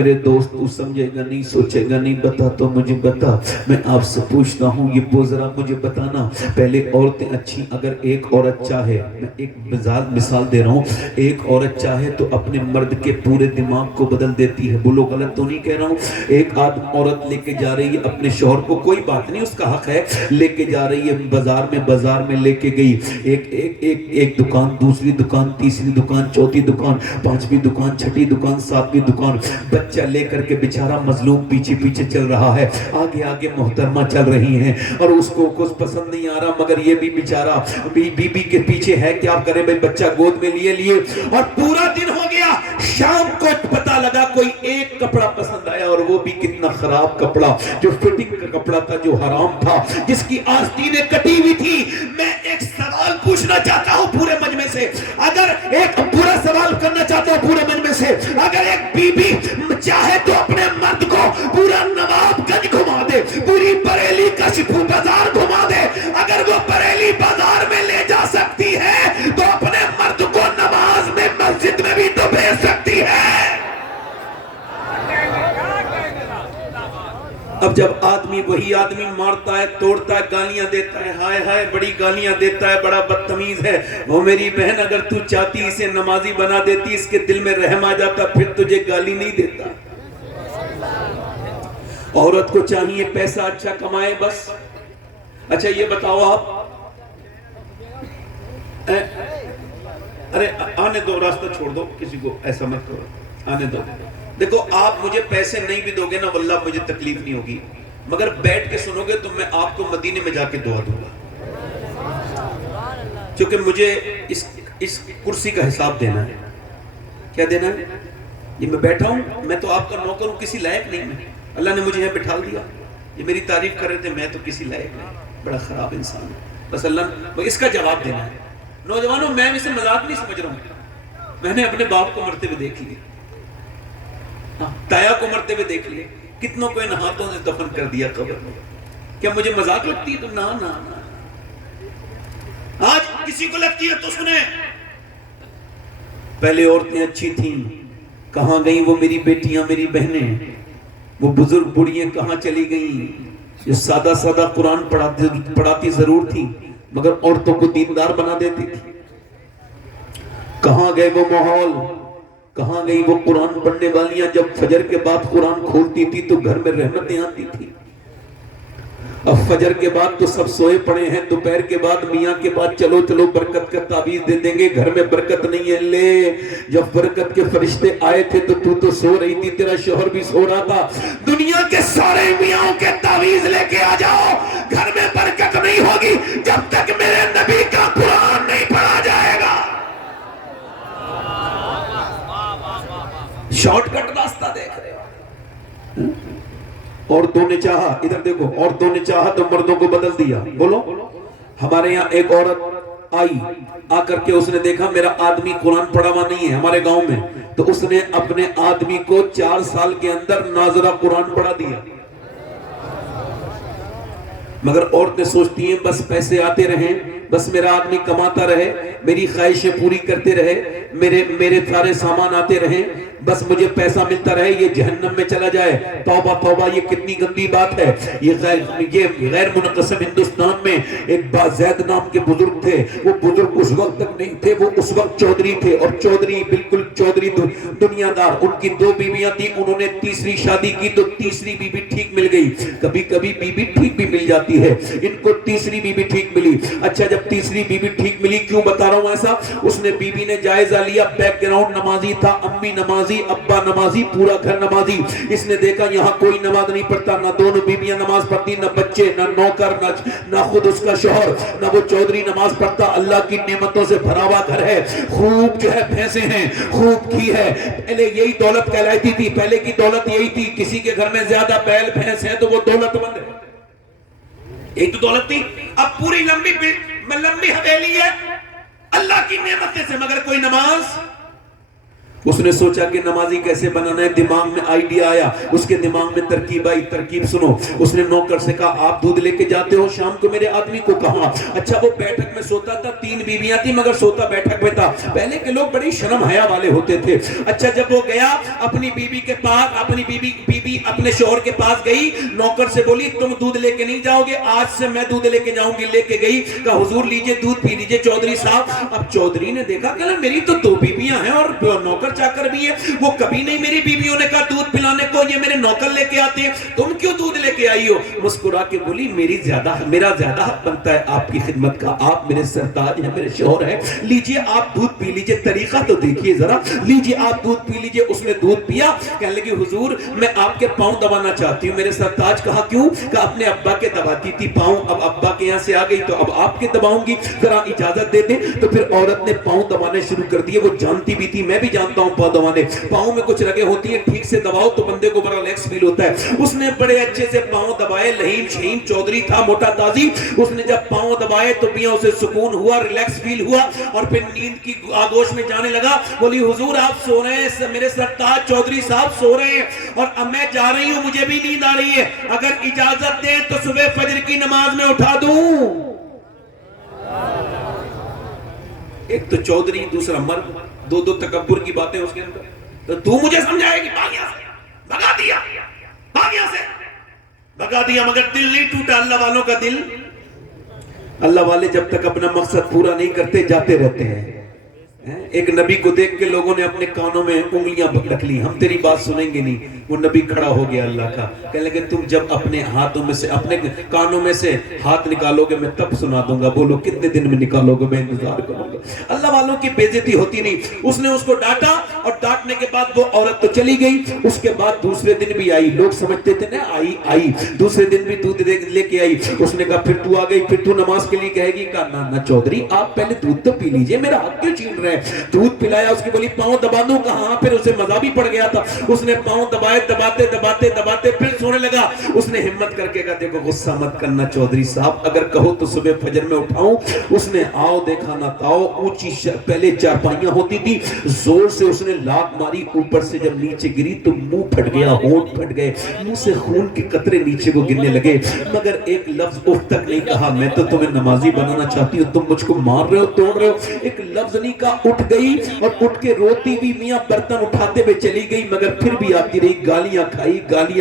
میرے دوست تو سمجھے گا نہیں، سوچے گا نہیں، بتا تو مجھے بتا، میں آپ سے پوچھتا ہوں یہ ذرا مجھے بتانا، پہلے عورتیں اچھی، اگر ایک عورت چاہے، میں ایک مثال دے رہا ہوں، ایک عورت چاہے تو اپنے مرد کے پورے دماغ کو بدل دیتی ہے، بولو غلط تو نہیں کہہ رہا ہوں؟ ایک عورت لے کے جا رہی ہے اپنے شوہر کو، کوئی بات نہیں، اس کا حق ہے، لے کے جا رہی ہے بازار میں لے کے گئی، ایک دکان، دوسری دکان، تیسری دکان، چوتھی دکان، پانچویں دکان، چھٹی دکان، ساتویں دکان، بچہ لے کر کے بیچارہ مظلوم پیچھے پیچھے چل رہا ہے، آگے آگے محترمہ چل رہی ہیں، اور اس کو کچھ پسند نہیں آ رہا، مگر یہ بھی بیچارہ بی بی کے پیچھے ہے، کیا کرے بھائی، بچہ گود میں لیے اور پورا دن ہو گیا، شام کو پتہ لگا کوئی ایک کپڑا پسند آیا، اور وہ بھی کتنا خراب کپڑا، جو فٹنگ کا کپڑا تھا، جو حرام تھا، جس کی آستینیں کٹی ہوئی تھی۔ میں ایک سوال پوچھنا چاہتا ہوں پورے مجمع سے، اگر ایک پورا سوال کرنا چاہتا ہوں پورے مجمع سے، اگر ایک بی بی چاہے تو اپنے مرد کو پورا نواب گنج گھما دے، پوری بریلی کشپو بازار گھما دے، اگر وہ بریلی بازار میں لے جا سکتی ہے تو اپنے مرد کو نماز میں مسجد میں بھی تو بھیج سکتی ہے۔ اب جب وہی آدمی مارتا ہے، توڑتا ہے، گالیاں دیتا ہے، ہائے ہائے بڑی گالیاں دیتا ہے، بڑا بدتمیز ہے، وہ میری بہن اگر تو چاہتی اسے نمازی بنا دیتی، اس کے دل میں رحم آ جاتا، پھر تجھے گالی نہیں دیتا۔ عورت کو چاہیے پیسہ اچھا کمائے بس۔ اچھا یہ بتاؤ آپ، ارے آنے دو، راستہ چھوڑ دو، کسی کو ایسا مت کرو، آنے دو۔ دیکھو آپ مجھے پیسے نہیں بھی دو گے نا، واللہ مجھے تکلیف نہیں ہوگی، مگر بیٹھ کے سنو گے تو میں آپ کو مدینے میں جا کے دعا دوں گا، کیونکہ مجھے اس کرسی کا حساب دینا ہے۔ کیا دینا ہے؟ یہ میں بیٹھا ہوں، میں تو آپ کا نوکر ہوں، کسی لائق نہیں میں، اللہ نے مجھے یہاں بٹھا دیا، یہ میری تعریف کر رہے تھے، میں تو کسی لائق نہیں، بڑا خراب انسان ہے، بس اللہ اس کا جواب دینا ہے۔ نوجوانوں میں اسے مذاق نہیں سمجھ رہا ہوں، میں نے اپنے باپ کو مرتے ہوئے دیکھ لیا، تایا کو مرتے ہوئے دیکھ لیا، کتنوں کو ان ہاتھوں سے دفن کر دیا قبر میں، کیا مجھے مذاق لگتی ہے؟ تو نا آج کسی کو لگتی ہے تو سنیں، پہلے عورتیں اچھی تھیں، کہاں گئیں وہ میری بیٹیاں، میری بہنیں، وہ بزرگ بڑھیاں کہاں چلی گئیں، یہ سادہ سادہ قرآن پڑھاتی ضرور تھی مگر عورتوں کو دیندار بنا دیتی تھی، کہاں گئے وہ ماحول، کہاں گئی وہ قرآن پڑھنے والیاں، جب فجر کے بعد قرآن کھولتی تھی تو گھر میں رحمتیں آتی تھی، اب فجر کے بعد تو سب سوئے پڑے ہیں، دوپہر کے بعد میاں کے بعد چلو برکت کا تعویذ دے دیں گے، گھر میں برکت نہیں ہے، لے جب برکت کے فرشتے آئے تھے تو سو رہی تھی، تیرا شوہر بھی سو رہا تھا، دنیا کے سارے میاں کے تعویذ لے کے آ جاؤ، گھر میں برکت نہیں ہوگی جب تک میرے نبی کا قرآن نہیں پڑھا جائے گا۔ شارٹ کٹ راستہ دیکھ رہے ہو، عورتوں نے چاہا، ادھر دیکھو، عورتوں نے چاہا تو مردوں کو بدل دیا، بولو۔ ہمارے یہاں ایک عورت آئی، آ کر کے اس نے دیکھا میرا آدمی قرآن پڑھا ہوا نہیں ہے ہمارے گاؤں میں، تو اس نے اپنے آدمی کو 4 سال کے اندر ناظرہ قرآن پڑھا دیا، مگر عورتیں سوچتی ہیں بس پیسے آتے رہیں، بس میرا آدمی کماتا رہے، میری خواہشیں پوری کرتے رہے، میرے سارے سامان آتے رہیں، بس مجھے پیسہ ملتا رہے، یہ جہنم میں چلا جائے۔ توبہ توبہ، یہ کتنی گندی بات ہے، یہ غیر منقسم ہندوستان میں ایک بازید نام کے بزرگ تھے، وہ بزرگ اس وقت تک نہیں تھے، وہ اس وقت چودھری تھے، اور چودھری بالکل چودھری دنیا دار، ان کی 2 بیویاں تھیں، انہوں نے تیسری شادی کی تو تیسری بیوی ٹھیک مل گئی، کبھی کبھی بیوی ٹھیک بھی مل جاتی ہے، ان کو تیسری بیوی ٹھیک ملی۔ اچھا جب تیسری بیوی ٹھیک ملی، کیوں بتا رہا ہوں ایسا، اس نے بیوی نے جائزہ لیا، بیک گراؤنڈ نمازی تھا، امی نمازی، ابا نمازی، پورا گھر نمازی، اس نے دیکھا یہاں کوئی نماز نہیں پڑھتا، نہ دونوں بیویاں نماز پڑھتی، نہ بچے، نہ نوکر، نہ خود اس کا شوہر، نہ وہ چودھری نماز پڑھتا، اللہ کی نعمتوں سے بھرا ہوا گھر ہے، خوب جو ہے بھینسیں ہیں، خوب گھی ہے، پہلے یہی دولت کہلاتی تھی، پہلے کی دولت یہی تھی، کسی کے گھر میں زیادہ بیل بھینس ہے تو وہ دولت مند ہے، ایک تو دولت تھی، اب پوری لمبی حویلی ہے اللہ کی نعمتیں سے، مگر کوئی نماز उसने सोचा कि नमाजी कैसे बनाना है, दिमाग में आइडिया आया, उसके दिमाग में तरकीब आई। तरकीब सुनो, उसने नौकर से कहा आप दूध लेके जाते हो शाम को मेरे आदमी को? कहा। अच्छा वो बैठक में सोता था, 3 बीवियां थी मगर सोता बैठक में था। पहले के लोग बड़ी शर्म हया वाले होते थे। अच्छा जब वो गया अपनी बीवी के पास, अपनी बीवी अपने शौहर के पास गई, नौकर से बोली तुम दूध लेके नहीं जाओगे, आज से मैं दूध लेके जाऊंगी। लेके गई, कहा हुजूर लीजिए दूध पी लीजिए चौधरी साहब। अब चौधरी ने देखा कि मेरी तो 2 बीवियां हैं और नौकर चाकर भी है, वो कभी नहीं मेरी बीवियों ने कहा दूध पिलाने को, ये मेरे नौकर लेके आते हैं, तुम क्यों दूध लेके आई हो? मुस्कुरा के बोली मेरा ज्यादा हक बनता है आपकी खिदमत का, आप मेरे सरताज हैं, मेरे शौहर हैं, लीजिए आप दूध पी लीजिए। तरीका तो देखिए जरा, लीजिए आप दूध पी लीजिए। उसने दूध पिया, कहने लगी हुजूर मैं आपके पांव दबाना चाहती हूँ। मेरे सरताज। कहा क्यों? कहा अपने अब्बा के दबाती थी पांव, अब अब्बा के यहाँ से आ गई तो अब आपके दबाऊंगी, जरा इजाजत दे दे। तो फिर औरत ने पांव दबाने शुरू कर दिए। वो जानती भी थी, मैं भी जानता हूँ पांव दबाने, पांव में कुछ रगे होती है, ठीक से दबाओ तो बंदे को बड़ा रिलैक्स फील होता है। उसने बड़े अच्छे से पांव दबाए। लहीम शहीम चौधरी था, मोटा ताजी। उसने जब पांव दबाए तो मियां उसे सुकून हुआ, रिलैक्स फील हुआ और फिर नींद की आगोश में जाने लगा। बोली हुजूर आप सो रहे हैं, मेरे सरताज चौधरी साहब सो रहे हैं और अब मैं जा रही हूं, मुझे भी नींद आ रही है, अगर इजाजत दें तो सुबह फजर की नमाज में उठा दूं। एक तो चौधरी, दूसरा मर्द, दो तकब्बुर की बातें उसके अंदर। तो तू मुझे समझाएगी? भगा दिया, भगा दिया मगर दिल नहीं टूटा। अल्लाह वालों का दिल, अल्लाह वाले जब तक अपना मकसद पूरा नहीं करते जाते रहते हैं। एक नबी को देख के लोगों ने अपने कानों में उंगलियां रख ली, हम तेरी बात सुनेंगे नहीं। वो नबी खड़ा हो गया अल्लाह का, कहने लगे तुम जब अपने हाथों में से, अपने कानों में से हाथ निकालोगे मैं तब सुना दूंगा। बोलो कितने दिन में निकालोगे? मैं इंतजार करूंगा। अल्लाह वालों की बेइज्जती होती नहीं। उसने उसको डांटा और डांटने के बाद वो औरत तो चली गई। उसके बाद दूसरे दिन भी आई, लोग समझते थे ना आई दूसरे दिन भी दूध लेके आई। उसने कहा फिर तू आ गई, फिर तू नमाज के लिए कहेगी? कहा ना चौधरी आप पहले दूध तो पी लीजिए, मेरा हाथ क्यों छीन रहे? दूध पिलाया, उसकी बोली पांव दबा दूं? कहां? फिर उसे मजा भी पड़ गया था। उसने पांव दबाए, दबाते फिर सोने लगा। उसने हिम्मत करके कहा देखो गुस्सा मत करना चौधरी साहब, अगर कहो तो सुबह फजर में उठाऊं। उसने आओ देखा ना ताओ, ऊंची पहले चारपाइयां होती थी, जोर से उसने लात मारी, ऊपर से जब नीचे गिरी तो मुंह फट गया, होंठ फट गए, मुंह से खून के कतरे नीचे को गिरने लगे, मगर एक लफ्ज उफ तक नहीं कहा। मैं तो तुम्हें नमाजी बनाना चाहती हूँ, तुम मुझको मार रहे हो, तोड़ रहे हो, एक लफ्ज नहीं कहा। उठ गई और उठ के रोती भी मियां बर्तन उठाते हुए चली गई, मगर फिर भी आती रही, गालियां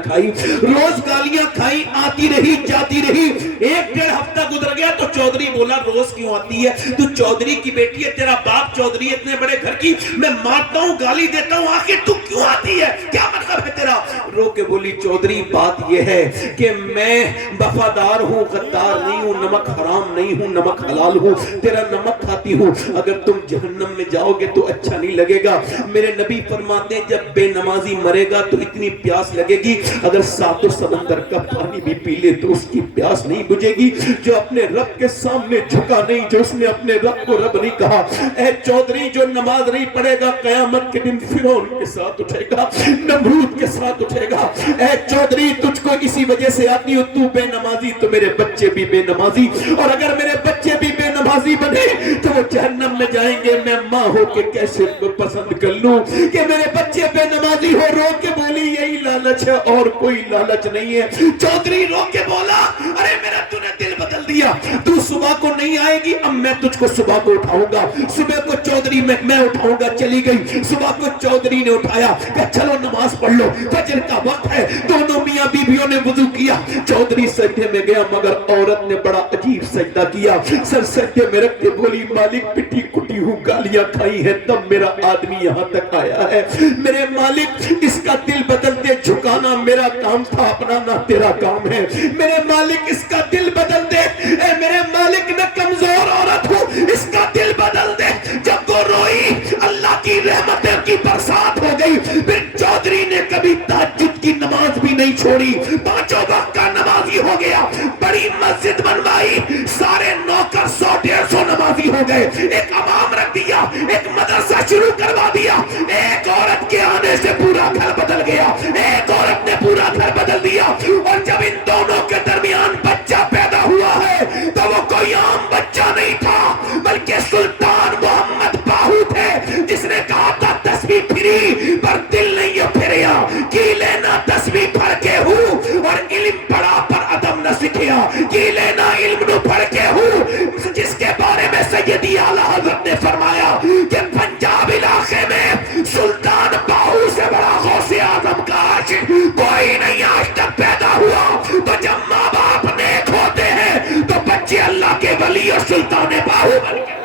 खाई, रोज गालियां खाई, आती रही जाती रही। 1-1.5 हफ्ता गुजर गया तो चौधरी बोला रोज क्यों आती है? तू चौधरी की बेटी है, तेरा बाप चौधरी है, इतने बड़े घर की, मैं मारता हूं गाली देता हूं, आखिर तू क्यों आती है? क्या मतलब है तेरा? रो के बोली चौधरी बात यह है कि मैं वफादार हूं, गद्दार नहीं हूं, नमक हराम नहीं हूं, नमक हलाल हूं, तेरा नमक खाती हूं। अगर तुम जहन्नम में जाओगे तो अच्छा नहीं लगेगा। मेरे नबी फरमाते हैं जब बेनमाजी मरेगा तो इतनी प्यास लगेगी, अगर 7 समंदर का पानी भी पी ले तो उसकी प्यास नहीं बुझेगी। जो अपने रब के सामने झुका नहीं, जो उसने अपने रब को रब नहीं कहा, ऐ चौधरी जो नमाज नहीं पढ़ेगा कयामत के दिन फिरौन के साथ उठेगा, नमरूद के साथ उठेगा। ऐ चौधरी तुझको इसी वजह से आती हो, तू बेनमाजी तो मेरे बच्चे भी बेनमाजी, और अगर मेरे बच्चे भी बेनमाजी बने तो वो जहन्नम में जाएंगे। मैं माँ हो के कैसे पसंद कर लूं कि मेरे बच्चे बेनमाजी हो? रो के बोली यही लालच है और कोई लालच नहीं है। चौधरी रो के बोला अरे मेरा तूने दिल बदल दिया, तू सुबह को नहीं आएगी, अब मैं तुझको सुबह को उठाऊंगा। सुबह को चौधरी मैं उठाऊंगा। चली गई, सुबह को चौधरी ने उठाया, कहा चलो नमाज पढ़ लो, फजर का वक्त है। दोनों मियां बीबियों ने वुजू किया, चौधरी सजदे में गया, मगर औरत ने बड़ा अजीब सजदा किया। सर सजदे में रख के बोली मालिक पिटी कुटी हूँ, गालियां खाई है, तब मेरा आदमी यहाँ तक आया है। मेरे मालिक इसका दिल बदल दे, झुकाना मेरा काम था, अपना ना तेरा काम है। मेरे मालिक इसका दिल बदल दे, ए मेरे मालिक मैं कमजोर औरत हूँ, इसका दिल बदल दे। जब वो रोई अल्लाह की रहमत की बरसात हो गई। फिर चौधरी ने कभी तहज्जुद की नमाज भी नहीं छोड़ी, 5 वक्त का नमाजी हो गया। बड़ी मस्जिद बनवाई, सारे नौकर 100-150 नमाजी हो गए। एक इमाम रख दिया, एक मदरसा शुरू करवा दिया। एक औरत के आने से पूरा घर बदल गया, एक औरत ने पूरा घर बदल दिया। और जब इन दोनों के दरमियान बच्चा पैदा हुआ है तो वो कोई आम बच्चा नहीं था, बल्कि सुल्तान मोहम्मद बाहू थे, जिसने कहा था 10वीं नेक कोई नहीं आज तक पैदा हुआ। तो जब माँ बाप नेक होते हैं तो बच्चे अल्लाह के वली और सुल्तान बाहुबली